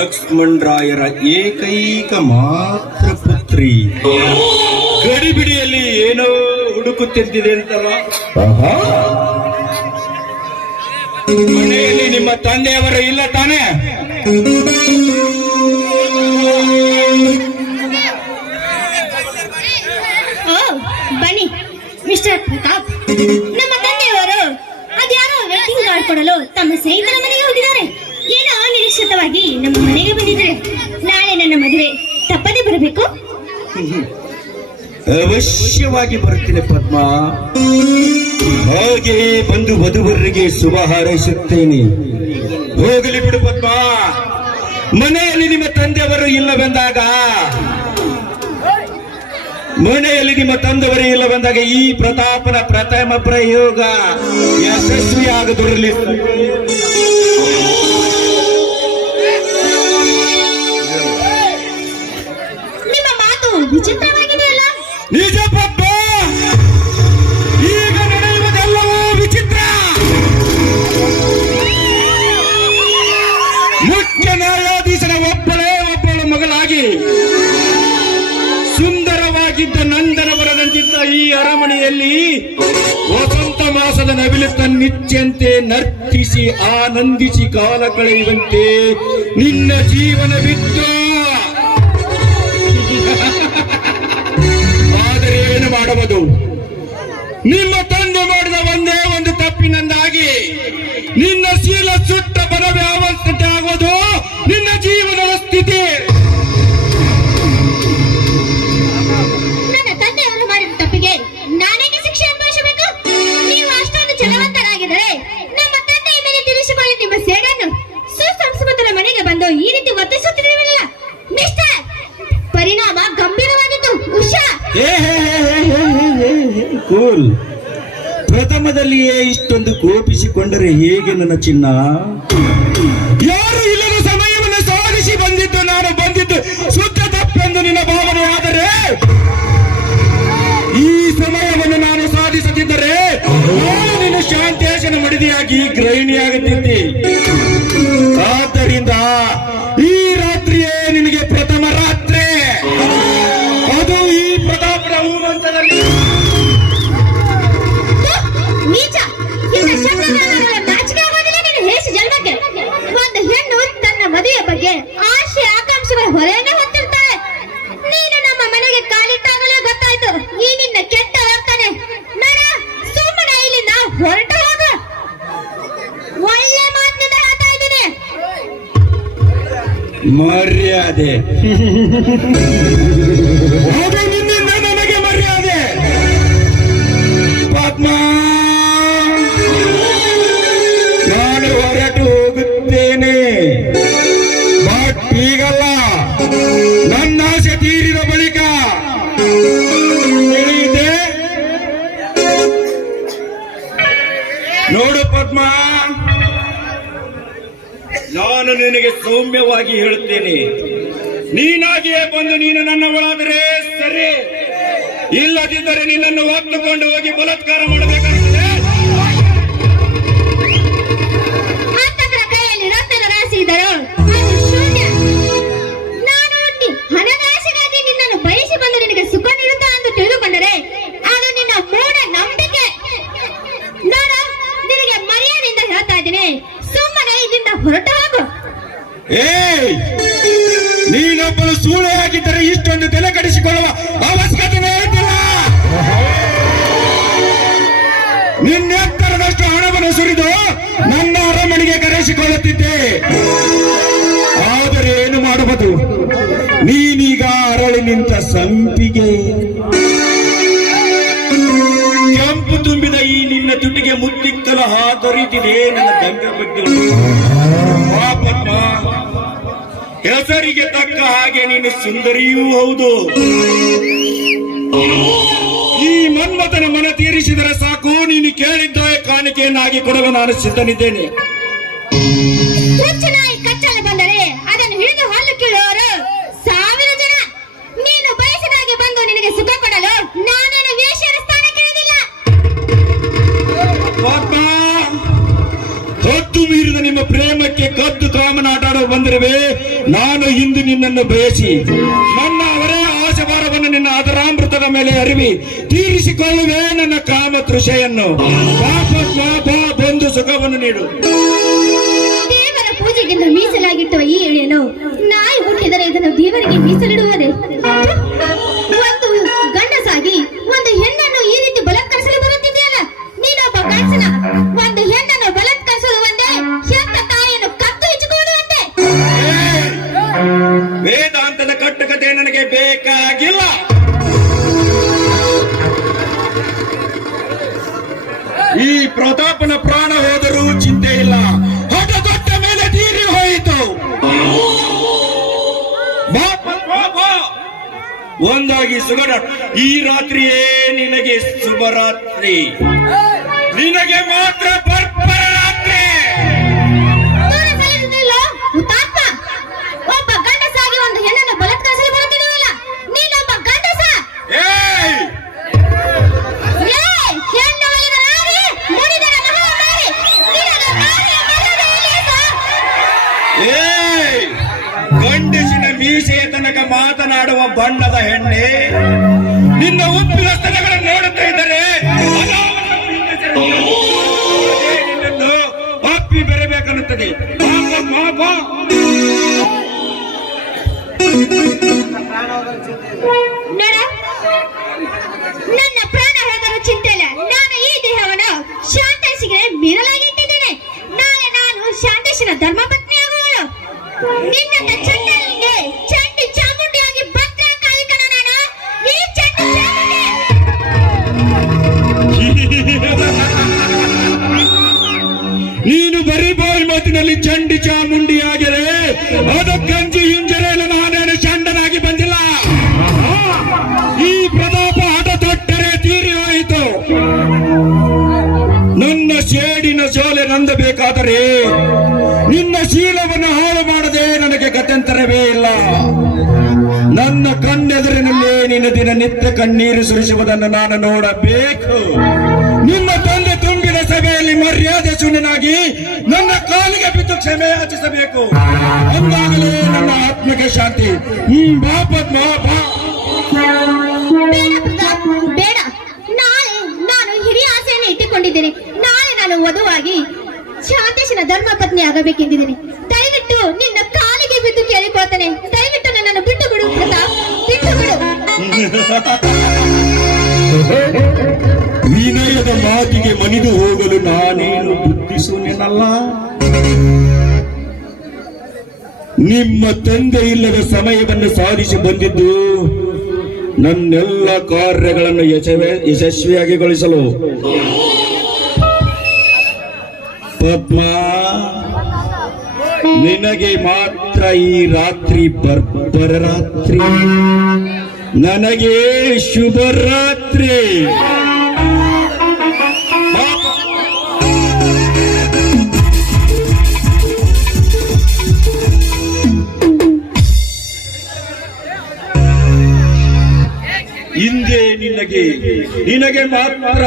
ಲಕ್ಷ್ಮಣರಾಯರ ಏಕೈಕ ಮಾತ್ರ ಪುತ್ರಿ. ಗಡಿಬಿಡಿಯಲ್ಲಿ ಏನೋ ಹುಡುಕುತ್ತಿದ್ದಿದೆ ಅಂತಲ್ಲ. ಮನೆಯಲ್ಲಿ ನಿಮ್ಮ ತಂದೆಯವರು ಇಲ್ಲ ತಾನೇ? ಬನ್ನಿ ಮಿಸ್ಟರ್ ಪ್ರತಾಪ್. ನಮ್ಮ ತಂದೆಯವರು ಅದ್ಯಾರೋ ವೆಡ್ಡಿಂಗ್ ಕಾರ್ಡ್ ಕೊಡಲು ತಮ್ಮ ಸ್ನೇಹಿತರ ಮನೆಗೆ ಹೋಗಿದ್ದಾರೆ. ಏನೋ ಅನಿರೀಕ್ಷಿತವಾಗಿ ನಮ್ಮ ಮನೆಗೆ ಬಂದಿದ್ರೆ ನಾಳೆ ನನ್ನ ಮದುವೆ ತಪ್ಪದೆ ಬರಬೇಕು. ಅವಶ್ಯವಾಗಿ ಬರುತ್ತೇನೆ ಪದ್ಮ. ಹಾಗೆ ಬಂದು ವಧುವರರಿಗೆ ಶುಭ ಹಾರೈಸುತ್ತೇನೆ. ಹೋಗಲಿ ಬಿಡು ಪದ್ಮ. ಮನೆಯಲ್ಲಿ ನಿಮ್ಮ ತಂದೆಯವರು ಇಲ್ಲವೆಂದಾಗ ಈ ಪ್ರತಾಪನ ಪ್ರಥಮ ಪ್ರಯೋಗ ಯಶಸ್ವಿಯಾಗದಿರಲಿ. ನಿಮ್ಮ ಮಾತು ವಿಚಿತ್ರವಾಗಿದೆಯಲ್ಲ? ನಿಜ ಪದ್ಮ, ಈಗ ನಡೆಯುವುದೆಲ್ಲವೂ ವಿಚಿತ್ರ. ಮುಖ್ಯ ನ್ಯಾಯಾಧೀಶನ ಒಬ್ಬಳ ಮಗಳಾಗಿ ಸುಂದರವಾಗಿದ್ದ ನಂದನವರದಂತಿದ್ದ ಈ ಅರಮನೆಯಲ್ಲಿ ವಸಂತ ಮಾಸದ ನವಿಲು ತನ್ನಿಚ್ಛೆಯಂತೆ ನರ್ತಿಸಿ ಆನಂದಿಸಿ ಕಾಲ ಕಳೆಯುವಂತೆ ನಿನ್ನ ಜೀವನವಿತ್ತು. ಆದರೆ ಏನು ಮಾಡಬಹುದು? ನಿಮ್ಮ ತಂದೆ ಮಾಡಿದ ಒಂದೇ ಒಂದು ತಪ್ಪಿನಿಂದಾಗಿ ನಿನ್ನ ಶೀಲ ಸುಟ್ಟ ಬರವೇ ಅವಸ್ಥೆ ಆಗೋದು ನಿನ್ನ ಜೀವನದ ಸ್ಥಿತಿ. ನನ್ನ ತಂದೆಯವರು ಮಾಡಿದ ತಪ್ಪಿಗೆ ನಾನೇಕೆ ಶಿಕ್ಷೆ ಅನುಭವಿಸಬೇಕು? ನೀವು ಅಷ್ಟೊಂದು ಚಲವಂತರಾಗಿದ್ದರೆ ನಮ್ಮ ತಂದೆಯ ಮೇಲೆ ತಿಳಿಸಿಕೊಳ್ಳಿ ನಿಮ್ಮ ಸೇಡನ್ನು. ಸುಸಂಸ್ಕೃತರ ಮನೆಗೆ ಬಂದು ಈ ರೀತಿ ವರ್ತಿಸುತ್ತಿರಲಿಲ್ಲ ಮಿಸ್ಟರ್. ಪರಿಣಾಮ ಗಂಭೀರವಾಗಿತ್ತು. ಉಷಾ, ಕೂಲ್. ಪ್ರಥಮದಲ್ಲಿಯೇ ಇಷ್ಟೊಂದು ಕೋಪಿಸಿಕೊಂಡರೆ ಹೇಗೆ ನನ್ನ ಚಿನ್ನ? ಯಾರು ಇಲ್ಲದ ಸಮಯವನ್ನು ಸಾಧಿಸಿ ಬಂದಿದ್ದು ಶುದ್ಧ ತಪ್ಪೆಂದು ನಿನ್ನ ಭಾವನೆ. ಆದರೆ ಈ ಸಮಯವನ್ನು ನಾನು ಸಾಧಿಸದಿದ್ದರೆ ನಾನು ನಿನ್ನ ಶಾಂತೇಶನ ಮಡಿದಿಯಾಗಿ ಗೃಹಿಣಿಯಾಗುತ್ತಿದ್ದೆ. ಆದ್ದರಿಂದ ಈ ರಾತ್ರಿಯೇ ನಿನಗೆ ಪ್ರಥಮ ರಾತ್ರಿ. ಅದು ಈ ಪ್ರತಾಪನ ಹೂವಂತದಲ್ಲಿ. ನೀಚ, ಇಂಥ ಶಬ್ದಗಳನ್ನು ನಾಚಿಕೆ ಆಗೋದಿಲ್ಲ ನಿನ್ನ ಹೇಸಿ ಜನ್ಮಕ್ಕೆ. ಒಂದು ಹೆಣ್ಣು ತನ್ನ ಮದುವೆಯ ಬಗ್ಗೆ ಆಶೆ ಆಕಾಂಕ್ಷೆಗಳ ಹೊರೆಯನ್ನೇ ಹೊತ್ತಿರ್ತಾಳೆ. ನೀನು ನಮ್ಮ ಮನೆಗೆ ಕಾಲಿಟ್ಟಾಗಲೇ ಗೊತ್ತಾಯ್ತು ಈ ನಿನ್ನ ಕೆಟ್ಟ ವರ್ತನೆ. ನೋಡ, ಸುಮ್ಮನೆ ಇಲ್ಲಿಂದ ಹೊರಟು ಹೋಗು. ಒಳ್ಳೆ ಮಾತಿನಿಂದ ಹೇಳ್ತಾ ಇದ್ದೀನಿ. ಮರ್ಯಾದೆ ಅದು ನಿನ್ನಿಂದ ನನಗೆ ಮರ್ಯಾದೆ. ಪದ್ಮ, ನಾನು ಹೊರಟು ಹೋಗುತ್ತೇನೆ. ಬಟ್ ಈಗಲ್ಲ, ನನ್ನ ಆಸೆ ತೀರಿದ ಬಳಿಕ. ತಿಳಿಯಿತೆ? ನೋಡು ಪದ್ಮ, ನಾನು ನಿನಗೆ ಸೌಮ್ಯವಾಗಿ ಹೇಳುತ್ತೇನೆ. ನೀನಾಗಿಯೇ ಬಂದು ನೀನು ನನ್ನವಳಾದರೆ ಸರಿ, ಇಲ್ಲದಿದ್ದರೆ ನಿನ್ನನ್ನು ಹೊತ್ತುಕೊಂಡು ಹೋಗಿ ಬಲಾತ್ಕಾರ ಮಾಡಬೇಕಾಗುತ್ತದೆ. ಹತ್ತದರ ಕೈಯಲ್ಲಿ ರಕ್ತದ ರಾಶಿ ಇದ್ದರೂ ಅದು ಶೂನ್ಯ. ನಾನು ಹಣದ ಆಸೆಗಾಗಿ ನಿನ್ನನ್ನು ಬಯಸಿ ಬಂದು ನಿನಗೆ ಸುಖ ನೀಡುತ್ತಾ ಎಂದು ತಿಳಿದುಕೊಂಡರೆ ಅದು ನಿನ್ನ ಮೂಢ ನಂಬಿಕೆ. ನೋಡು, ನಿನಗೆ ಮರ್ಯಾದೆಯಿಂದ ಹೇಳ್ತಾ ಇದ್ದೀನಿ, ಸುಮ್ಮನೆ ಇಲ್ಲಿಂದ ಹೊರಟು ಹೋಗು. ನೀನೊಬ್ಬಳು ಸೂಳೆಯಾಗಿದ್ದರೆ ಇಷ್ಟೊಂದು ತಲೆ ಕಡಿಸಿಕೊಳ್ಳುವ ಅವಶ್ಯಕತೆನೇ ಇದ್ದಿಲ್ಲ. ನಿನ್ನೆತ್ತರದಷ್ಟು ಹಣವನ್ನು ಸುರಿದು ನನ್ನ ಅರಮನೆಗೆ ಕರೆಸಿಕೊಳ್ಳುತ್ತಿದ್ದೆ. ಆದರೆ ಏನು ಮಾಡಬಹುದು? ನೀನೀಗ ಅರಳಿ ನಿಂತ ಸಂಪಿಗೆ. ಕೆಂಪು ತುಂಬಿದ ಈ ನಿನ್ನ ತುಟಿಗೆ ಮುತ್ತಿಕ್ಕಲು ಹಾದೊರೀತಿದೆ ನನ್ನ ಗಂಗ ಬಗ್ಗೆ. ಹೆಸರಿಗೆ ತಕ್ಕ ಹಾಗೆ ನೀನು ಸುಂದರಿಯೂ ಹೌದು. ಈ ಮನ್ಮಥನ ಮನ ತೀರಿಸಿದರೆ ಸಾಕು. ನೀನು ಕೇಳಿದ್ದ ಕಾಣಿಕೆಯನ್ನಾಗಿ ಕೊಡಲು ನಾನು ಸಿದ್ಧನಿದ್ದೇನೆ. ಕಚ್ಚಲು ಬಂದರೆ ಅದನ್ನು ಹಿಡಿದು ಹಲ್ಲು ಕೀಳುವವರು 1000 ಜನ. ನೀನು ಬಯಸಿದಾಗೆ ಬಂದು ನಿನಗೆ ಸುಖ ಕೊಡಲು ನಾನೇನು ವೇಶ್ಯರ ಸ್ಥಾನ ಕೇಳುವುದಿಲ್ಲ. ಹೊತ್ತು ಮೀರಿದ ನಿಮ್ಮ ಪ್ರೇಮಕ್ಕೆ ಕದ್ದು ಕಾಮನಾಟಾಡೋ ಬಂದಿರುವೆ. ನಾನು ಇಂದು ನಿನ್ನನ್ನು ಬಯಸಿ ನನ್ನ ಅವರೇ ಆಶಭಾರವನ್ನು ನಿನ್ನ ಅದರಾಮೃತದ ಮೇಲೆ ಅರಿವಿ ತೀರಿಸಿಕೊಳ್ಳುವೆ ನನ್ನ ಕಾಮ ತೃಷೆಯನ್ನು. ಬಂದು ಸುಖವನ್ನು ನೀಡು. ದೇವರ ಪೂಜೆಗೆಂದು ಮೀಸಲಾಗಿಟ್ಟುವ ಈ ಎಳೆಯನ್ನು ನಾಯಿ ಹುಟ್ಟಿದರೆ ಇದನ್ನು ದೇವರಿಗೆ ಮೀಸಲಿಡುವುದೇ? ಒಂದು ಗಂಡಸಾಗಿ ಒಂದು ಹೆಣ್ಣನ್ನು ಈ ರೀತಿ ಬಲಾತ್ಕರಿಸಲು ಬರುತ್ತಿದೆಯಲ್ಲ, ನೀನೊಬ್ಬ ಗಂಡಸನ ಒಂದು ಹೆಣ್ಣನ್ನು ಬಲಾತ್ಕರಿಸಲು ಒಂದೇ, ಹೆತ್ತ ತಾಯಿಯನ್ನು ಕತ್ತು ಇಚ್ಚಿಕೊಳ್ಳುವಂತೆ. ವೇದಾಂತದ ಕಟ್ಟುಕತೆ ನನಗೆ ಬೇಕಾಗಿಲ್ಲ. ಈ ಪ್ರತಾಪನ ಪ್ರಾಣ ಹೋದರೂ ಚಿಂತೆ ಇಲ್ಲ, ಹಠ ತೊಟ್ಟ ಮೇಲೆ ತೀರಿ ಹೋಯಿತು. ಒಂದಾಗಿ ಸುಗಡ, ಈ ರಾತ್ರಿಯೇ ನಿನಗೆ ಶುಭರಾತ್ರಿ, ನಿನಗೆ ಮಾತ್ರ ಬರ್ಬರ ರಾತ್ರಿ. ಹುತಾತ್ಮ, ಒಬ್ಬ ಗಂಡಸಾಗಿ ಒಂದು ಹೆಣ್ಣನ್ನು ಬಲಾತ್ಕರಿಸಲು ಬರುತ್ತಿದೆಯಲ್ಲ, ನೀನೊಬ್ಬ ಗಂಡಸ. ಹೆಣ್ಣು ಒಲಿದ ನಾರಿ, ಮುಡಿದರ ಮಹಾಮಾರಿ, ನಿನಗೆ ನಾರಿಯ ಮರಣವೇ ಇಲ್ಲ. ಗಂಡಸಿನ ಮೀಸೆಯ ತನಕ ಮಾತನಾಡುವ ಬಣ್ಣದ ಹೆಣ್ಣೆ, ನಿನ್ನ ಉಪ್ಪಿನ ಸ್ತನಗಳನ್ನು ನೋಡುತ್ತಾ ಇದ್ದರೆ ನಿನ್ನನ್ನು ಅಪ್ಪಿ ಬೆರಬೇಕನ್ನುತ್ತದೆ. ನೋಡ, ನನ್ನ ಪ್ರಾಣ ಹೋದರೂ ಚಿಂತೆ ಇಲ್ಲ. ನಾನು ಈ ದೇಹವನ್ನು ಶಾಂತೇಶಿಗೆ ಮೀರಲಾಗಿ ಇಟ್ಟಿದ್ದೇನೆ. ನಾಳೆ ನಾನು ಶಾಂತೇಶನ ಧರ್ಮಪತ್ನಿ ಆಗುವಳು. ನಿನ್ನಂತ ಚಂಡನಿಗೆ ಚಂಡಿ ಚಾಮುಂಡಿಯಾಗಿ ಭದ್ರ ಕಾಲಿಕನ ನಾನು, ಈ ಚಂಡಿ ಚಾಮುಂಡಿ. ನೀನು ಬರೀ ಬಾಯಿ ಮಾತಿನಲ್ಲಿ ಚಂಡಿ ಚಾಮುಂಡಿಯಾದರೆ ಅದಕ್ಕಂಜಿ ಹಿಂಜರೆಯಲು ನಾನೇನು ಚಂಡನಾಗಿ ಬಂದಿಲ್ಲ. ಈ ಪ್ರತಾಪ ಹಠ ತೊಟ್ಟರೆ ತೀರಿ ಹೋಯಿತು. ನನ್ನ ಸೇಡಿನ ಜೋಲೆ ನಂದಬೇಕಾದರೆ ನಿನ್ನ ಶೀಲವನ್ನು ಹಾಳು ಮಾಡದೆ ನನಗೆ ಗತ್ಯಂತರವೇ ಇಲ್ಲ. ನನ್ನ ಕಣ್ಣೆದುರಿನಲ್ಲೇ ನಿನ್ನ ದಿನನಿತ್ಯ ಕಣ್ಣೀರು ಸುರಿಸುವುದನ್ನು ನಾನು ನೋಡಬೇಕು. ನಿನ್ನ ತಂದೆ ತುಂಬಿದ ಸಭೆಯಲ್ಲಿ ಮರ್ಯಾದೆ ಶೂನ್ಯನಾಗಿ ನನ್ನ ಕಾಲಿಗೆ ಬಿದ್ದು ಕ್ಷಮೆ ಯಾಚಿಸಬೇಕು. ಅಂದಾಗಲೇ ನನ್ನ ಆತ್ಮಕ್ಕೆ ಶಾಂತಿ. ಬಾ ಪದ್ಮ, ಬಾ. ಬೇಡ ಪ್ರತಾಪ್, ಬೇಡ. ನಾಳೆ ನಾನು ಹಿರಿಯ ಆಸೆಯನ್ನು ಇಟ್ಟುಕೊಂಡಿದ್ದೇನೆ. ನಾಳೆ ನಾನು ವಧುವಾಗಿ ಶಾಂತೇಶನ ಧರ್ಮಪತ್ನಿ ಆಗಬೇಕೆಂದಿದ್ದೇನೆ. ದಯವಿಟ್ಟು ನಿನ್ನ ಕಾಲಿಗೆ ಬಿದ್ದು ಕೇಳಿಕೊಳ್ತಾನೆ, ದಯವಿಟ್ಟು ನನ್ನನ್ನು ಬಿಟ್ಟು ಬಿಡು ಪ್ರತಾಪ್, ಬಿಟ್ಟು ಬಿಡು. ವಿನಯದ ಮಾತಿಗೆ ಮನಿದು ಹೋಗಲು ನಾನೇನು ಬುದ್ಧಿಶೂನ್ಯನಲ್ಲ. ನಿಮ್ಮ ತಂದೆ ಇಲ್ಲದ ಸಮಯವನ್ನು ಸಾಧಿಸಿ ಬಂದಿದ್ದು ನನ್ನೆಲ್ಲ ಕಾರ್ಯಗಳನ್ನು ಯಶಸ್ವಿಯಾಗಿಗೊಳಿಸಲು. ಪದ್ಮ, ನಿನಗೆ ಮಾತ್ರ ಈ ರಾತ್ರಿ ಬರ್ಬರ ರಾತ್ರಿ, ನನಗೆ ಶುಭರಾತ್ರಿ. ಹಿಂದೆ ನಿನಗೆ ಮಾತ್ರ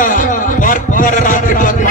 ಬರ್ಬರ ರಾತ್ರಿ.